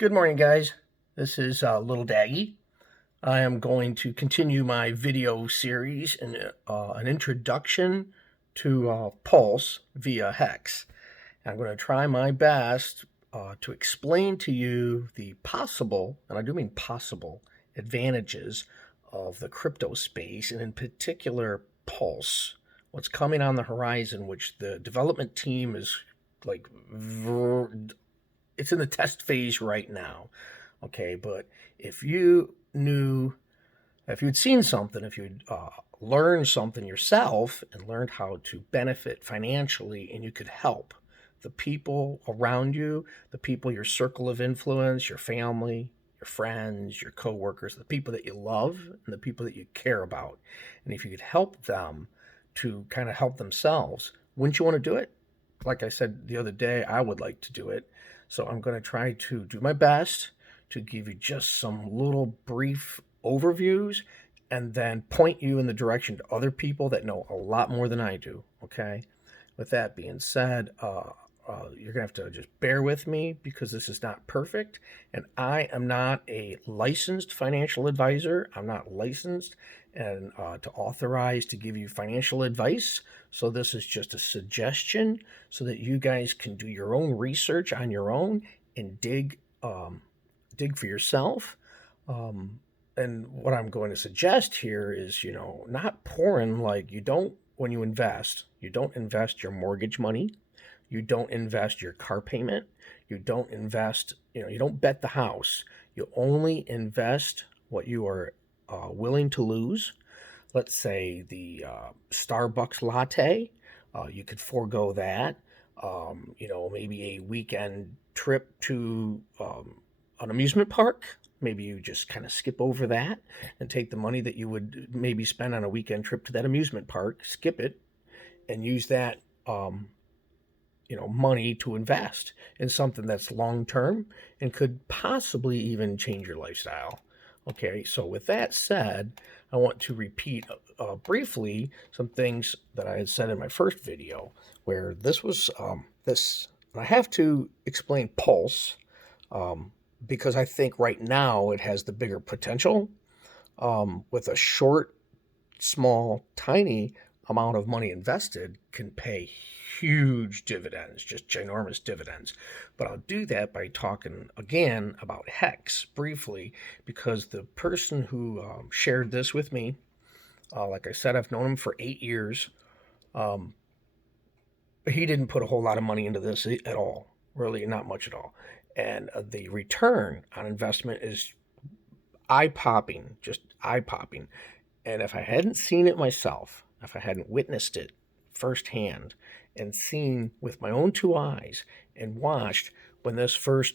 Good morning, guys. This is Little Daggy. I am going to continue my video series in an introduction to Pulse via Hex. I'm going to try my best to explain to you the possible, and I do mean possible, advantages of the crypto space, and in particular Pulse. What's coming on the horizon, which the development team is like it's in the test phase right now. Okay, but if you knew, if you'd seen something, if you'd learned something yourself and learned how to benefit financially, and you could help the people around you, the people, your circle of influence, your family, your friends, your coworkers, the people that you love, and the people that you care about, and if you could help them to kind of help themselves, wouldn't you want to do it? Like I said the other day, I would like to do it. So I'm going to try to do my best to give you just some little brief overviews and then point you in the direction to other people that know a lot more than I do. Okay. With that being said, you're going to have to just bear with me because this is not perfect. And I am not a licensed financial advisor. I'm not licensed and to authorize to give you financial advice. So this is just a suggestion so that you guys can do your own research on your own and dig for yourself. And what I'm going to suggest here is, not pouring like you don't, when you invest, you don't invest your mortgage money. You don't invest your car payment. You don't invest, you don't bet the house. You only invest what you are willing to lose. Let's say the Starbucks latte, you could forego that. Maybe a weekend trip to an amusement park. Maybe you just kind of skip over that and take the money that you would maybe spend on a weekend trip to that amusement park, skip it, and use that money to invest in something that's long term and could possibly even change your lifestyle. Okay, so with that said, I want to repeat briefly some things that I had said in my first video, where this was this. I have to explain Pulse because I think right now it has the bigger potential with a short, small, tiny amount of money invested can pay huge dividends, just ginormous dividends. But I'll do that by talking again about Hex briefly, because the person who shared this with me, like I said, I've known him for 8 years. Um, he didn't put a whole lot of money into this at all, really, not much at all. And the return on investment is eye popping, just eye popping. And if I hadn't seen it myself, if I hadn't witnessed it firsthand and seen with my own two eyes and watched when this first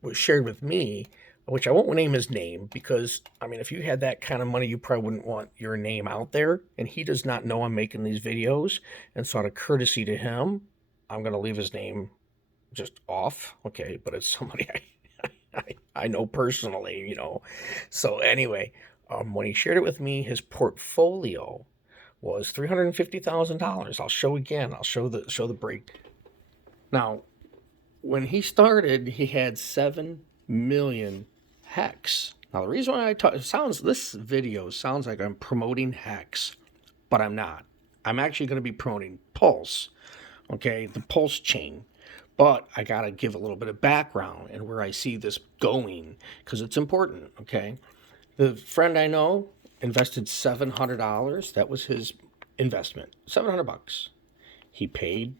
was shared with me, which I won't name his name because, I mean, if you had that kind of money, you probably wouldn't want your name out there. And he does not know I'm making these videos. And so, out of courtesy to him, I'm going to leave his name just off. Okay. But it's somebody I know personally. So, anyway, when he shared it with me, his portfolio was $350,000. I'll show again. I'll show the break. Now, when he started, he had 7 million Hex. Now, the reason why this video sounds like I'm promoting Hex, but I'm not. I'm actually going to be promoting Pulse, okay, the Pulse chain. But I got to give a little bit of background and where I see this going because it's important, okay? The friend I know invested $700. That was his investment, $700. He paid,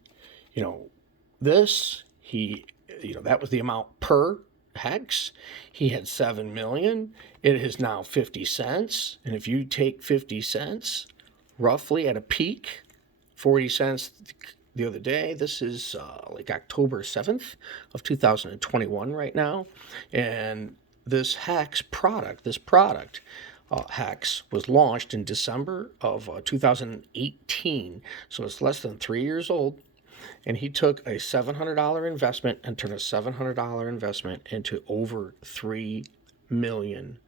this. That was the amount per Hex. He had 7 million. It is now 50 cents. And if you take 50 cents, roughly at a peak, 40 cents the other day. This is like October 7th of 2021 right now. And this product, Hex, was launched in December of 2018. So it's less than 3 years old. And he took a $700 investment and turned a $700 investment into over $3 million.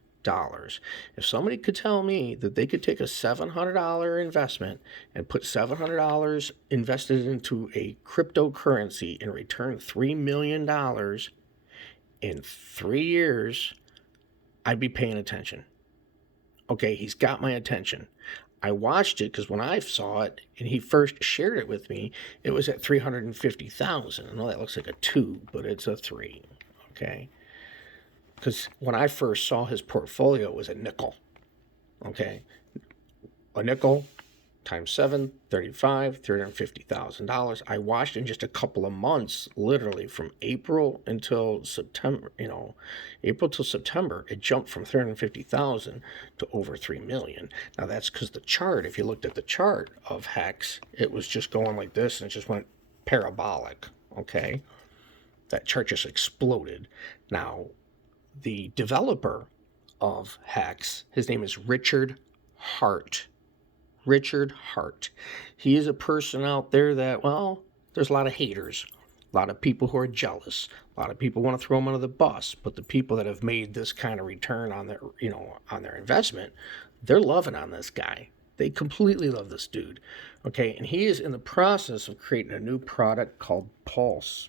If somebody could tell me that they could take a $700 investment and put $700 invested into a cryptocurrency and return $3 million, in 3 years, I'd be paying attention. Okay, he's got my attention. I watched it because when I saw it and he first shared it with me, it was at 350,000. I know that looks like a 2, but it's a 3. Okay, because when I first saw his portfolio, it was a nickel. Okay, a nickel times 7, 35, $350,000. I watched in just a couple of months, literally from April until September, April till September, it jumped from 350,000 to over 3 million. Now that's because the chart, if you looked at the chart of Hex, it was just going like this and it just went parabolic. Okay. That chart just exploded. Now, the developer of Hex, his name is Richard Hart. Richard Hart. He is a person out there that, well, there's a lot of haters, a lot of people who are jealous, a lot of people want to throw him under the bus. But the people that have made this kind of return on their, on their investment, they're loving on this guy. They completely love this dude. Okay, and he is in the process of creating a new product called Pulse.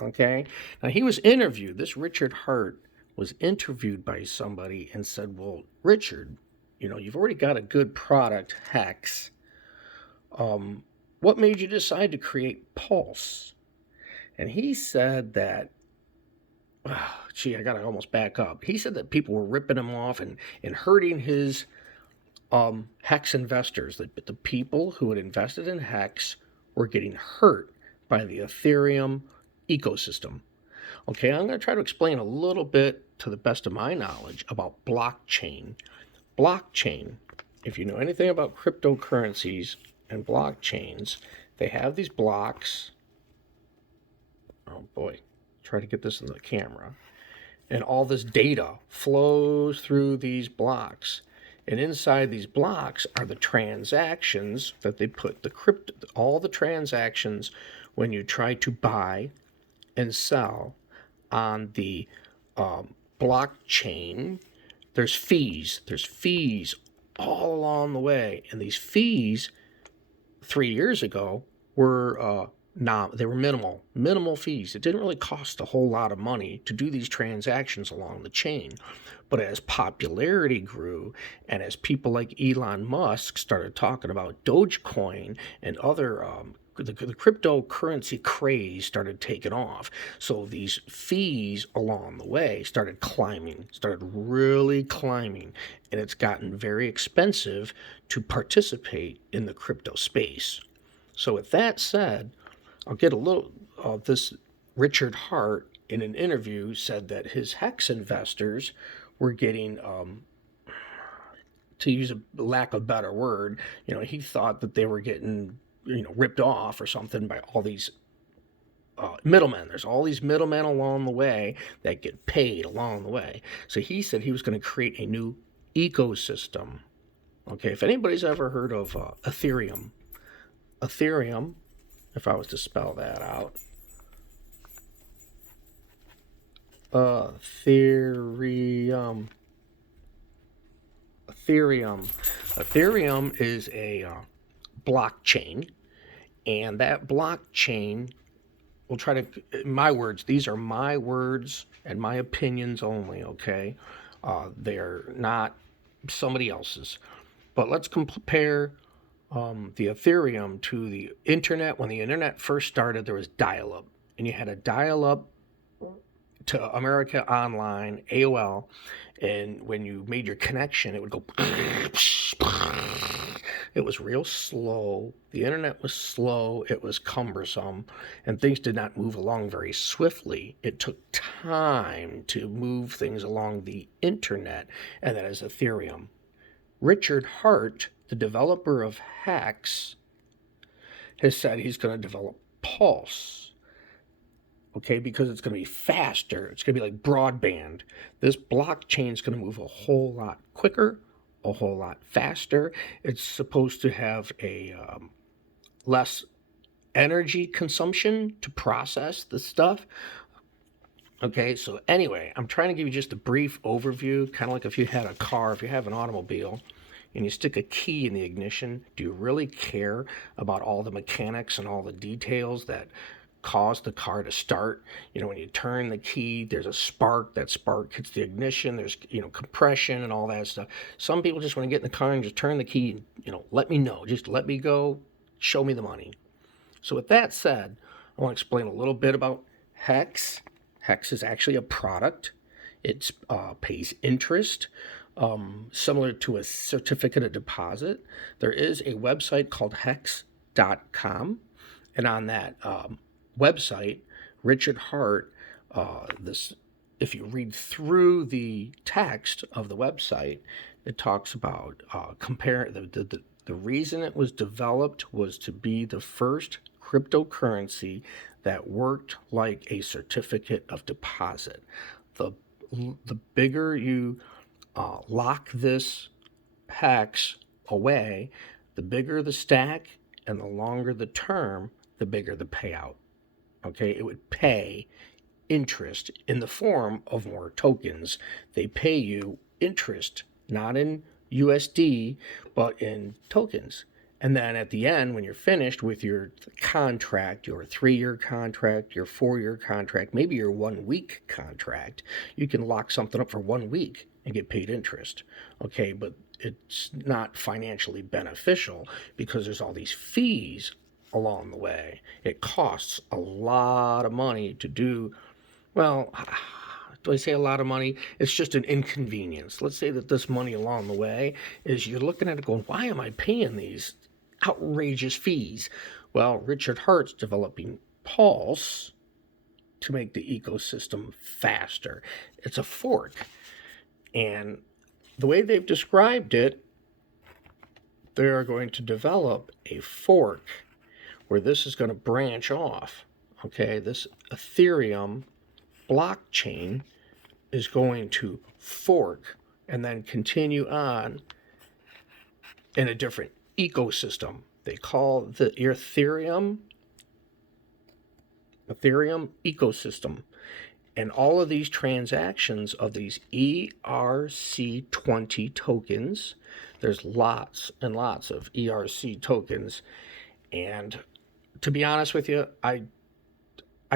Okay, now he was interviewed. This Richard Hart was interviewed by somebody and said, well, Richard, you've already got a good product, Hex. What made you decide to create Pulse? And he said that, I got to almost back up. He said that people were ripping him off and hurting his Hex investors. That the people who had invested in Hex were getting hurt by the Ethereum ecosystem. Okay, I'm going to try to explain a little bit, to the best of my knowledge, about blockchain. Blockchain, if you know anything about cryptocurrencies and blockchains, they have these blocks. Oh boy, try to get this in the camera. And all this data flows through these blocks. And inside these blocks are the transactions that they put all the transactions when you try to buy and sell on the blockchain. There's fees all along the way, and these fees 3 years ago were they were minimal fees. It didn't really cost a whole lot of money to do these transactions along the chain. But as popularity grew, and as people like Elon Musk started talking about Dogecoin and other the cryptocurrency craze started taking off. So these fees along the way started really climbing, and it's gotten very expensive to participate in the crypto space. So with that said, I'll get a little of this. Richard Hart, in an interview, said that his Hex investors were getting, to use a lack of a better word, he thought that they were getting ripped off or something by all these middlemen. There's all these middlemen along the way that get paid along the way. So he said he was going to create a new ecosystem. Okay, if anybody's ever heard of Ethereum, if I was to spell that out, Ethereum is a blockchain, and that blockchain will try to, my words, these are my words and my opinions only, okay? They're not somebody else's. But let's compare the Ethereum to the internet. When the internet first started, there was dial-up, and you had a dial-up to America Online, AOL, and when you made your connection, it would go. It was real slow. The internet was slow. It was cumbersome, and things did not move along very swiftly. It took time to move things along the internet, and that is Ethereum. Richard Hart, the developer of Hex, has said he's going to develop Pulse. Okay, because it's going to be faster. It's going to be like broadband. This blockchain is going to move a whole lot quicker, a whole lot faster. It's supposed to have a less energy consumption to process the stuff. Okay, so anyway, I'm trying to give you just a brief overview, kind of like if you had a car, if you have an automobile, and you stick a key in the ignition, do you really care about all the mechanics and all the details that cause the car to start. When you turn the key, there's a spark. That spark hits the ignition. There's, compression and all that stuff. Some people just want to get in the car and just turn the key and, let me know. Just let me go. Show me the money. So with that said, I want to explain a little bit about HEX. HEX is actually a product. It pays interest, similar to a certificate of deposit. There is a website called hex.com. And on that website, Richard Hart, if you read through the text of the website, it talks about the reason it was developed was to be the first cryptocurrency that worked like a certificate of deposit. The bigger you lock this hex away, the bigger the stack and the longer the term, the bigger the payout. Okay, it would pay interest in the form of more tokens. They pay you interest, not in USD, but in tokens. And then at the end, when you're finished with your contract, your 3-year contract, your 4-year contract, maybe your 1-week contract, you can lock something up for 1 week and get paid interest. Okay, but it's not financially beneficial because there's all these fees along the way. It costs a lot of money to do, well, do I say a lot of money? It's just an inconvenience. Let's say that this money along the way is you're looking at it going, why am I paying these outrageous fees? Well, Richard Hart's developing Pulse to make the ecosystem faster. It's a fork. And the way they've described it, they are going to develop a fork where this is going to branch off. Okay, this Ethereum blockchain is going to fork and then continue on in a different ecosystem. They call the Ethereum ecosystem. And all of these transactions of these ERC20 tokens, there's lots and lots of ERC tokens. And to be honest with you, I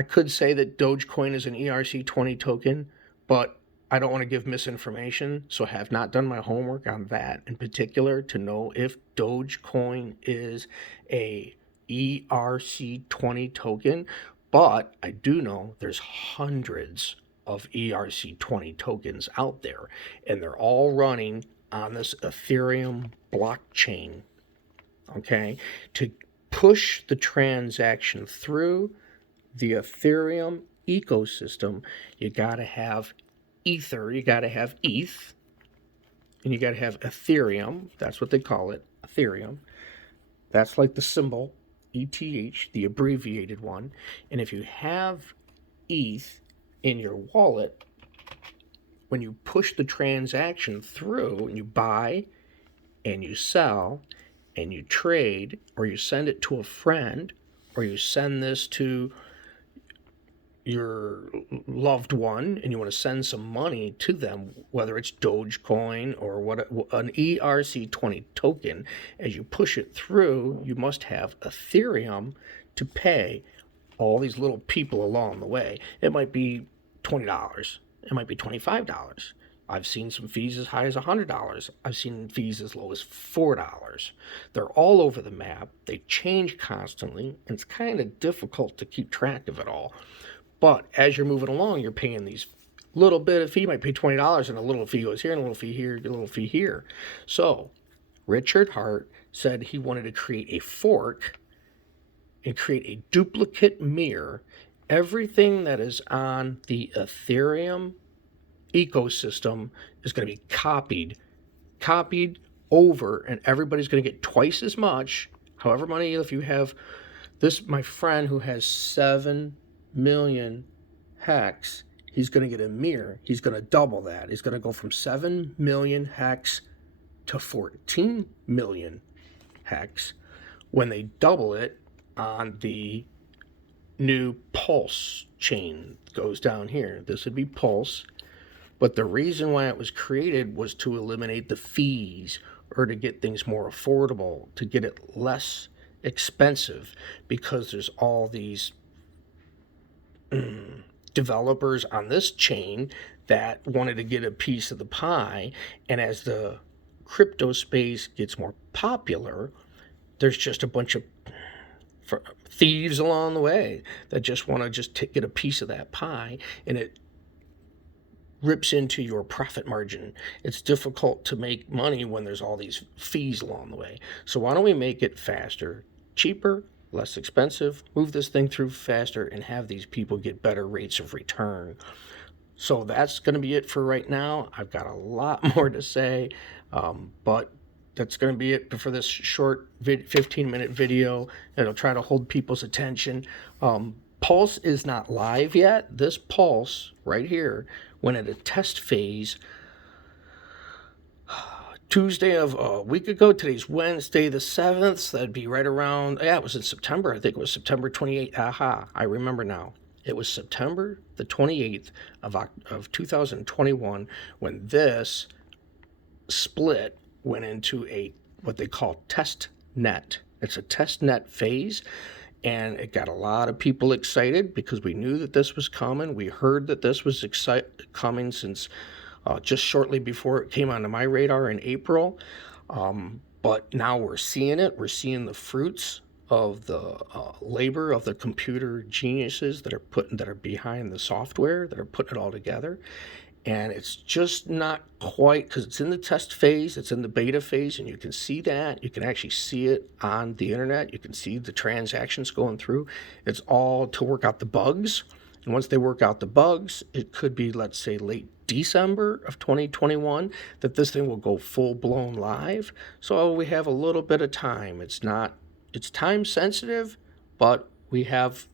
could say that Dogecoin is an ERC20 token, but I don't want to give misinformation, so I have not done my homework on that in particular to know if Dogecoin is a ERC20 token. But I do know there's hundreds of ERC20 tokens out there, and they're all running on this Ethereum blockchain, okay? To push the transaction through the Ethereum ecosystem, you got to have Ether, you got to have ETH, and you got to have Ethereum. That's what they call it, Ethereum. That's like the symbol, ETH, the abbreviated one. And if you have ETH in your wallet, when you push the transaction through and you buy and you sell and you trade, or you send it to a friend, or you send this to your loved one and you want to send some money to them, whether it's Dogecoin or an ERC20 token, as you push it through, you must have Ethereum to pay all these little people along the way. It might be $20. It might be $25. I've seen some fees as high as $100. I've seen fees as low as $4. They're all over the map. They change constantly, and it's kind of difficult to keep track of it all. But as you're moving along, you're paying these little bit of fee. You might pay $20, and a little fee goes here, and a little fee here, a little fee here. So Richard Hart said he wanted to create a fork and create a duplicate mirror. Everything that is on the Ethereum ecosystem is going to be copied over, and everybody's going to get twice as much. However many, if you have this, my friend who has 7 million hex, he's going to get a mirror. He's going to double that. He's going to go from 7 million hex to 14 million hex when they double it on the new Pulse chain. Goes down here. This would be Pulse. But the reason why it was created was to eliminate the fees, or to get things more affordable, to get it less expensive, because there's all these developers on this chain that wanted to get a piece of the pie. And as the crypto space gets more popular, there's just a bunch of thieves along the way that just want to get a piece of that pie, and it rips into your profit margin. It's difficult to make money when there's all these fees along the way. So why don't we make it faster, cheaper, less expensive, move this thing through faster, and have these people get better rates of return? So that's going to be it for right now. I've got a lot more to say, but that's going to be it for this short 15-minute video. It'll try to hold people's attention. Pulse is not live yet. This Pulse right here went at a test phase Tuesday of a week ago. Today's Wednesday the 7th. So that'd be right around, it was in September. I think it was September 28th. Aha, I remember now. It was September the 28th of 2021 when this split went into what they call test net. It's a test net phase, and it got a lot of people excited because we knew that this was coming. We heard that this was coming since just shortly before it came onto my radar in April. But now we're seeing it. We're seeing the fruits of the labor of the computer geniuses that are behind the software, that are putting it all together. And it's just not quite, because it's in the test phase, it's in the beta phase, and you can see that. You can actually see it on the internet. You can see the transactions going through. It's all to work out the bugs. And once they work out the bugs, it could be, let's say, late December of 2021 that this thing will go full-blown live. So we have a little bit of time. It's time sensitive, but we have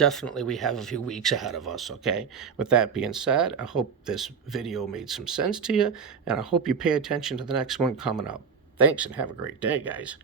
a few weeks ahead of us, okay? With that being said, I hope this video made some sense to you, and I hope you pay attention to the next one coming up. Thanks, and have a great day, guys.